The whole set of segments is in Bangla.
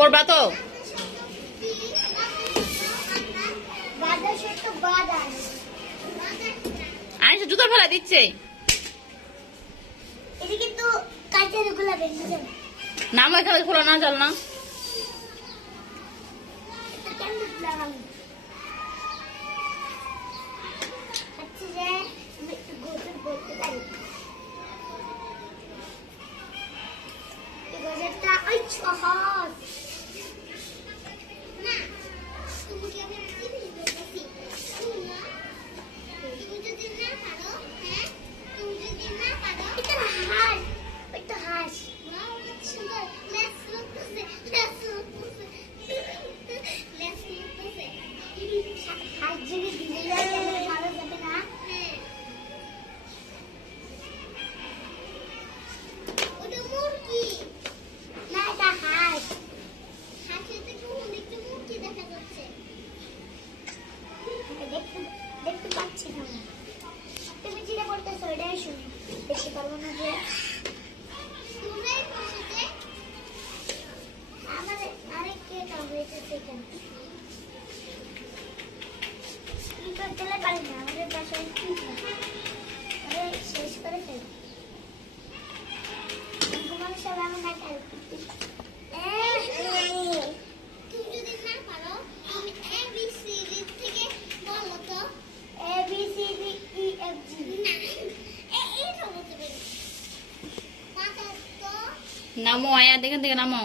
পড়বা তো? আনিস জুতো ফেলা দিচ্ছে। নাম এখানে খোলা না চল না। নামো আয়া দেখেন থেকে নামো।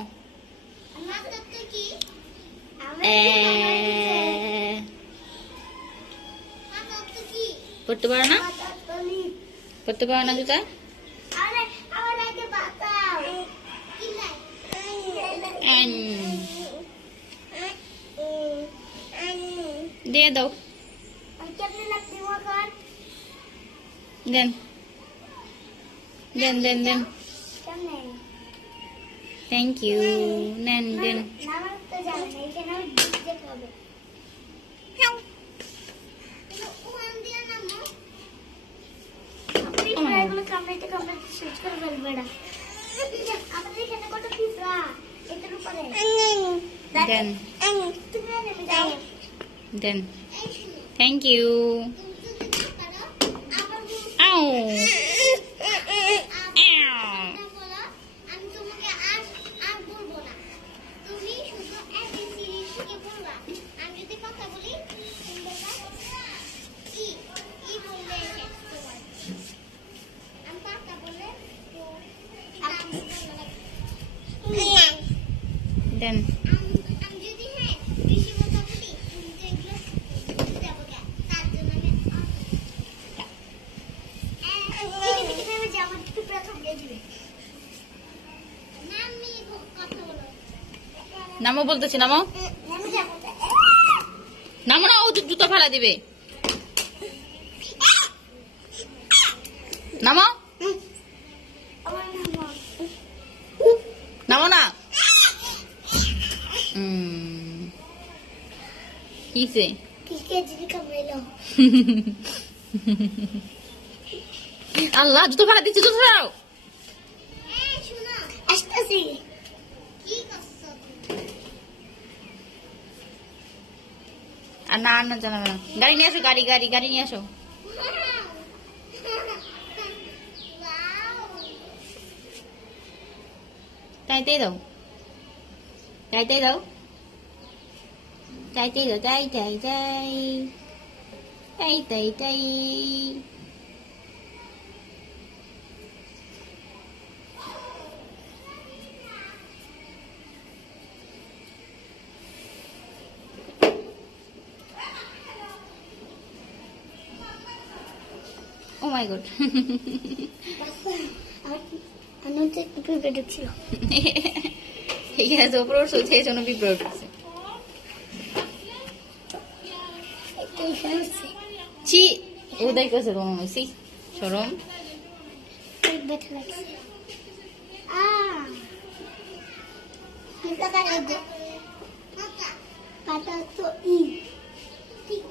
পড়তে পারো না? পড়তে পারো না জুতা? দিয়ে দাও। দেন দেন দেন দেন। Thank you. নেন দেন। দেন দেন। Thank you. আও দেন। নামো বলতেছি নামো। নামো না, ও জুতো ফেলা দিবে। নামো নামো না। কিসে আল্লাহ জুতো ফেলা দিচ্ছে। জুতো ফেলাও। আর না না জানাবে না। গাড়ি নিয়ে আসো, গাড়ি গাড়ি গাড়ি নিয়ে আসো। চাইতেই দাও, চাইতেই দাও, চাইতেই দাও। চাই চাই চাই চাই চাই চাই। Oh my god. পিঁপড়ে ঢুকছিল। এখানে উপরে উঠছে, সেই জন্য পিঁপড়ে উঠছে। ছি উদয় করছে তোমার সি সরম। ব্যথা লাগছে। পাতা তো ই ঠিক